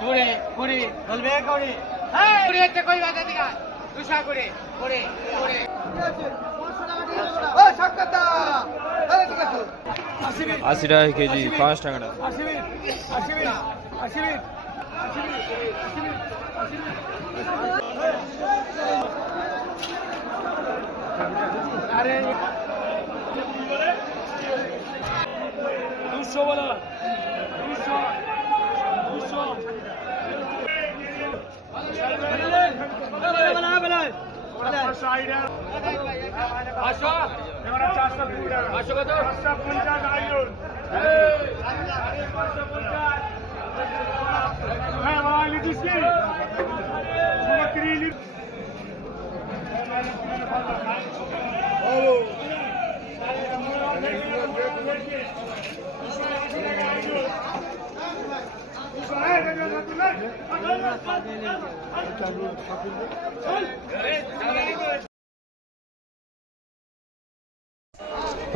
কুড়ি কুড়ি বলবে কুড়ি কুড়ি হচ্ছে কই বাজার দিকা দুশো কুড়ি কুড়ি কুড়ি আশি টাকা কেজি পাঁচ টাকা টাকা দুশো বলো। দুশো। اشتركوا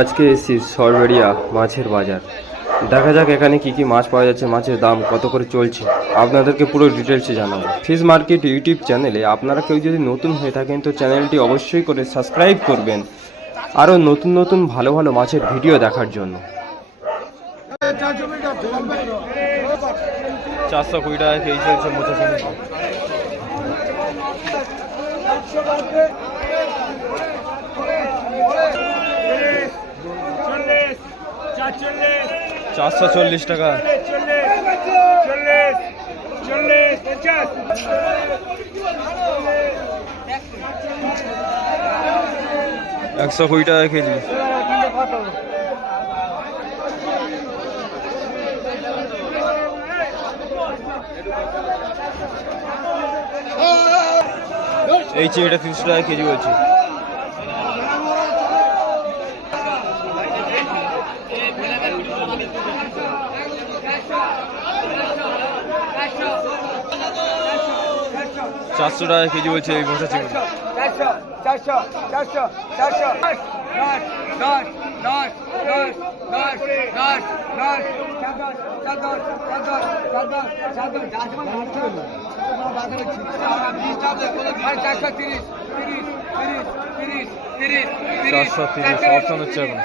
আজকে এসেছি সরবেরিয়া মাছের বাজার। দেখা যাক এখানে কি কি মাছ পাওয়া যাচ্ছে, মাছের দাম কত করে চলছে। আপনাদেরকে পুরো ডিটেলসে জানাব। ফিশ মার্কেট ইউটিউব চ্যানেলে আপনারা কেউ যদি নতুন হয়ে থাকেন, তো চ্যানেলটি অবশ্যই করে সাবস্ক্রাইব করবেন। আরও নতুন নতুন ভালো ভালো মাছের ভিডিও দেখার জন্য। চারশো কুড়ি টাকা কেজি চলছে মোচা চিংড়ি চারশো চল্লিশ টাকা। একশো কুড়ি টাকা কেজি। এই চিংড়িটা তিনশো টাকা কেজি বলছি চারশো টাকা কেজি বলছে এই মোটা চিংড়ি চারশো চারশো তিরিশ অপশন হচ্ছে এখন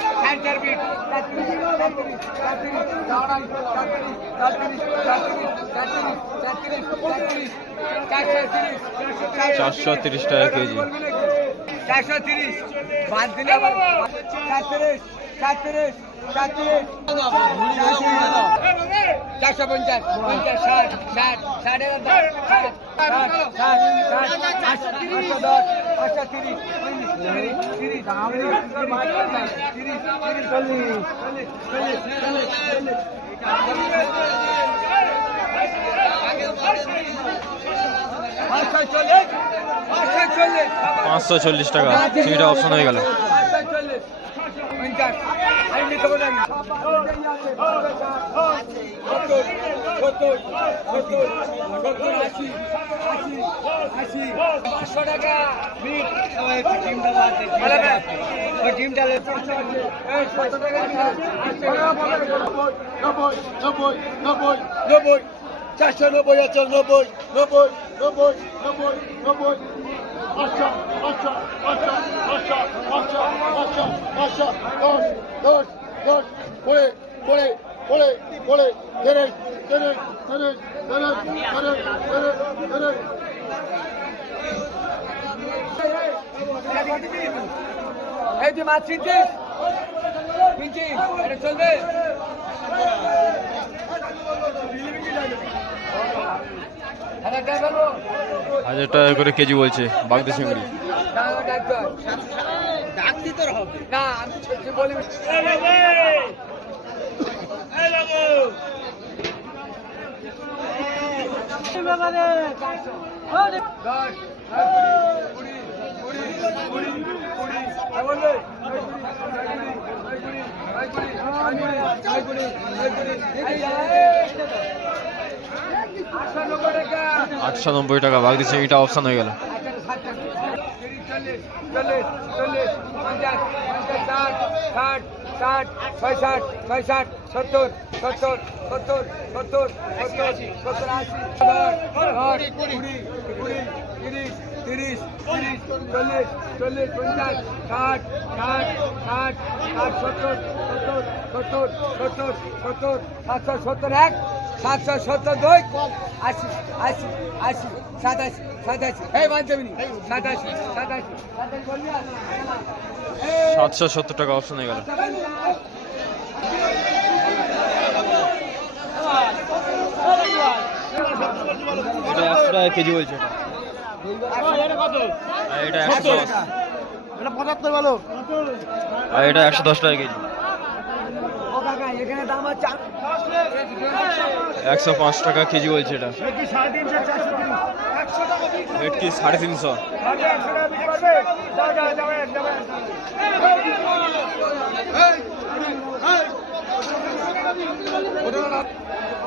চারশো তিরিশ। টাকা কেজি চারশো তিরিশ। বাদ দিলে চারশো তিরিশ। পাঁচশো চল্লিশ টাকা অপশন হয়ে গেল সত্তর আশি আশি আশি পাঁচশো টাকা ওই ডিমটা নব্বই নব্বই নব্বই নব্বই চারশো নব্বই আছে নব্বই নব্বই নব্বই নব্বই নব্বই আচ্ছা আচ্ছা আচ্ছা আচ্ছা আচ্ছা আচ্ছা আচ্ছা দশ দশ দশ পড়ে পড়ে ওড়ে ওড়ে তেরে তেরে তেরে করে কেজি বলছে বাগদি চিংড়ি ডাক দিতে হবে। না আমি বলি আটশো নব্বই টাকা ভাগ দিচ্ছে এটা অপশান হয়ে গেল। ষাট ষাট ছয় ষাট ছয় ষাট সত্তর। সত্তর সত্তর সত্তর সত্তর সত্তর আশি ষাট কুড়ি কুড়ি তিরিশ তিরিশ তিরিশ চল্লিশ চল্লিশ পঞ্চাশ ষাট ষাট ষাট ষাট সত্তর সত্তর সত্তর সত্তর সত্তর সাতশো সত্তর এক সাতশো সত্তর দুই আশি আশি আশি সাতাশি সাতাশি এই বান্ধবী সাতাশি সাতাশি সাতাশি বলবি আর? সাতশো সত্তর টাকা অপশন হয়ে গেল এটা একশো টাকা কেজি বলছে এটা। একশো আর এটা একশো দশ টাকা কেজি। একশো পাঁচ টাকা কেজি বলছে এটা। ভেটকি সাড়ে তিনশো।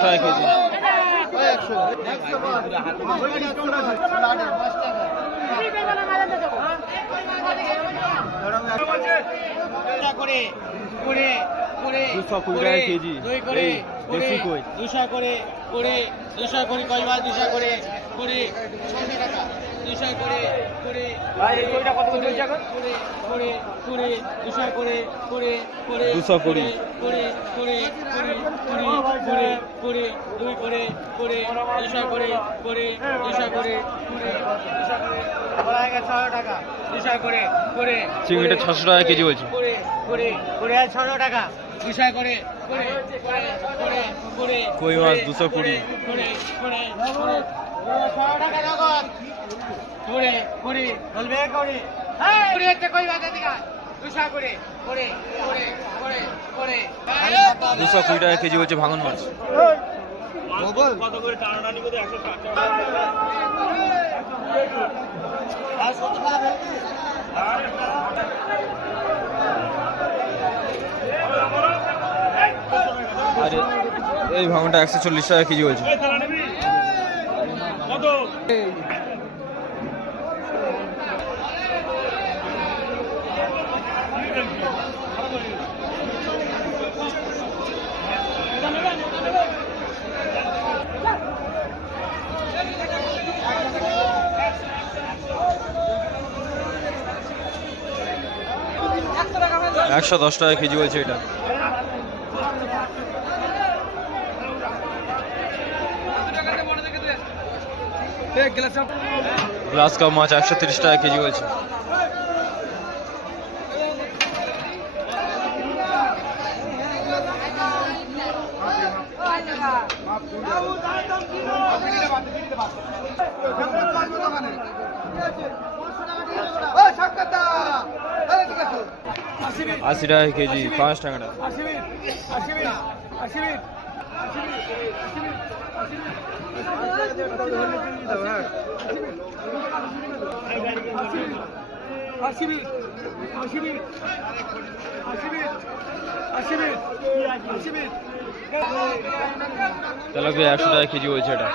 টাকা কেজি। দুশো কুড়ি টাকা কেজি। দেশি কই? করে করে দুশো করে কয়বার দুশো করে করে টাকা দুশো করে করে দুশো কুড়ি করে করে করে করে দুই করে করে দুশো করে করে দুশো করে দুশো করে করে চিংড়িটা ছশো টাকা কেজি বলছি করে করে করে ছশো টাকা বিষয় করে কই মাছ দুশো কুড়ি দুশো কুড়ি টাকা কেজি হচ্ছে ভাঙন মাছ। এই ভাঙনটা একশো চল্লিশ টাকা কেজি হয়েছে। একশো দশ টাকা কেজি বলছে এটা। গ্লাস কাপ মাছ একশো তিরিশ টাকা কেজি বলছে। আশি টাকা কেজি, পাঁচ টাকাটা। আসিবি আসিবি আসিবি আসিবি আসিবি তেলাপিয়া একশো টাকা কেজি হয়েছে এটা।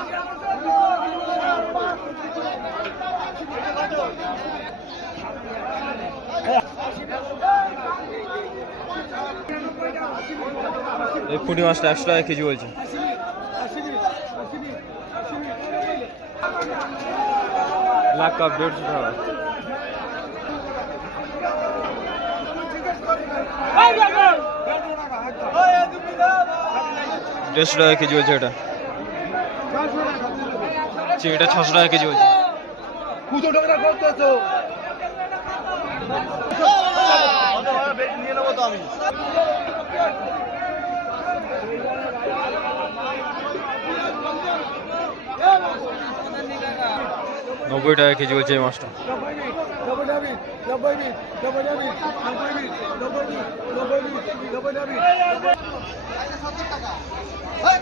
এই পুঁটি মাছটা একশো টাকা কেজি বলছে। লাখ কাপ, দেড়শো টাকা। দেড়শো টাকা কেজি বলছে এটা। চিংড়িটা ছশো টাকা কেজি বলছে। নিয়ে নেব তো আমি। নব্বই টাকা কেজি বলছে এই মাছটা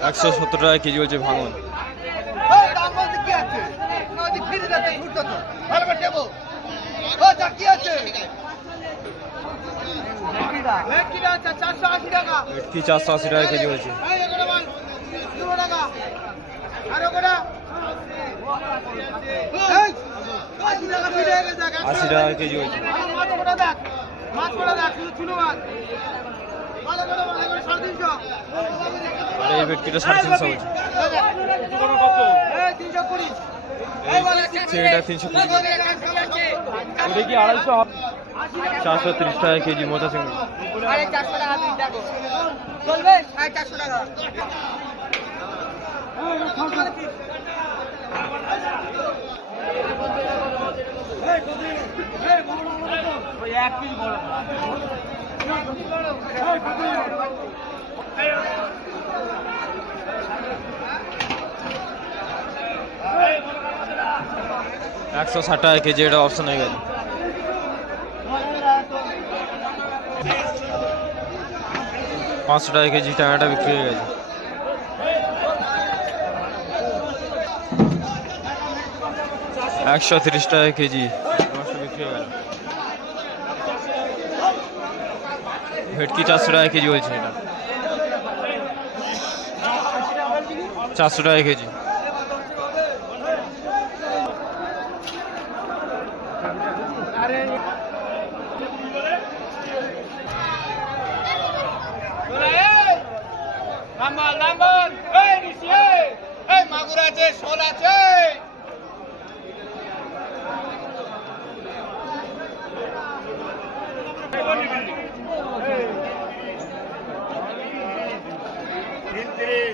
একশো সত্তর টাকা কেজি বলছে ভাঙন কি চারশো আশি টাকা কেজি হয়েছে আশি টাকা কেজি হয়েছে। এই ভেটকিটা সাড়ে তিনশো হয়েছে। চারশো তিরিশ টাকা কেজি মোচা একশো ষাট টাকা কেজি, এটা অপশন হয়ে গেছে পাঁচশো টাকা কেজি, টাকাটা বিক্রি হয়ে গেছে। একশো তিরিশ টাকা কেজি মাছটা বিক্রি হয়ে গেল ভেটকি চারশো টাকা কেজি বলছে এটা। চারশো টাকা কেজি। নাম্বার নাম্বার এই এই, এই মাগুর আছে শোল আছে।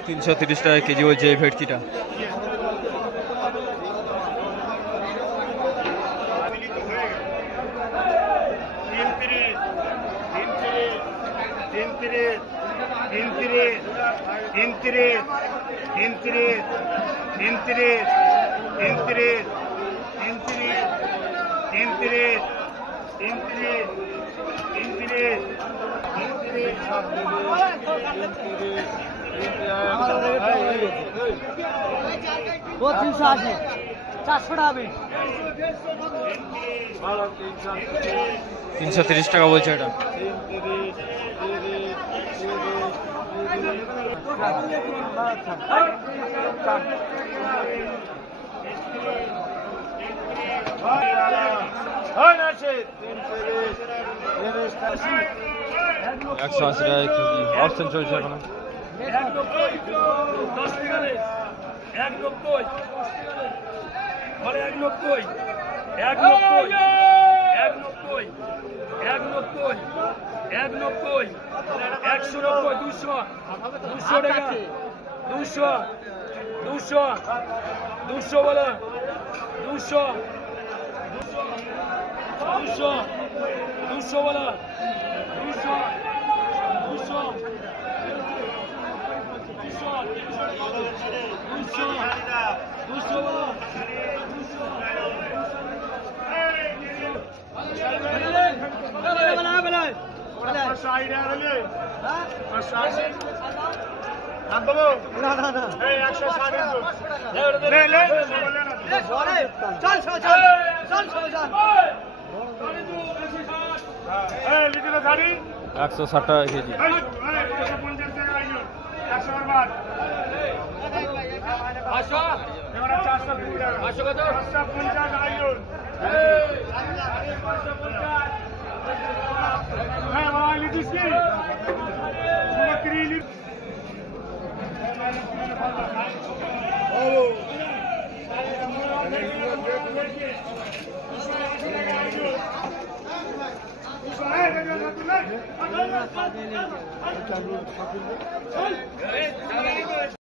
তিনশো তিরিশ টাকা কেজি বলছে এই ভেটকিটা তিনত্রিশ তিনত্রিশ ও তিনশো আশি চারশো তিনশো তিরিশ টাকা বলছে এটা। একশো আশি টাকা অপশন চলছে এখন। এক নব্বই দশ টাকা এক নব্বই এক নব্বই এক নব্বই এক নব্বই এক নব্বই এক নব্বই একশো নব্বই দুশো দুশো টাকা দুশো দুশো দুশো বলো দুশো দুশো দুশো বলো দুশো দুশো দুশো চল চল চল চল চল একশো ষাট টাকা কেজি। একশো Aşağı. Aşağı kadar. Evet,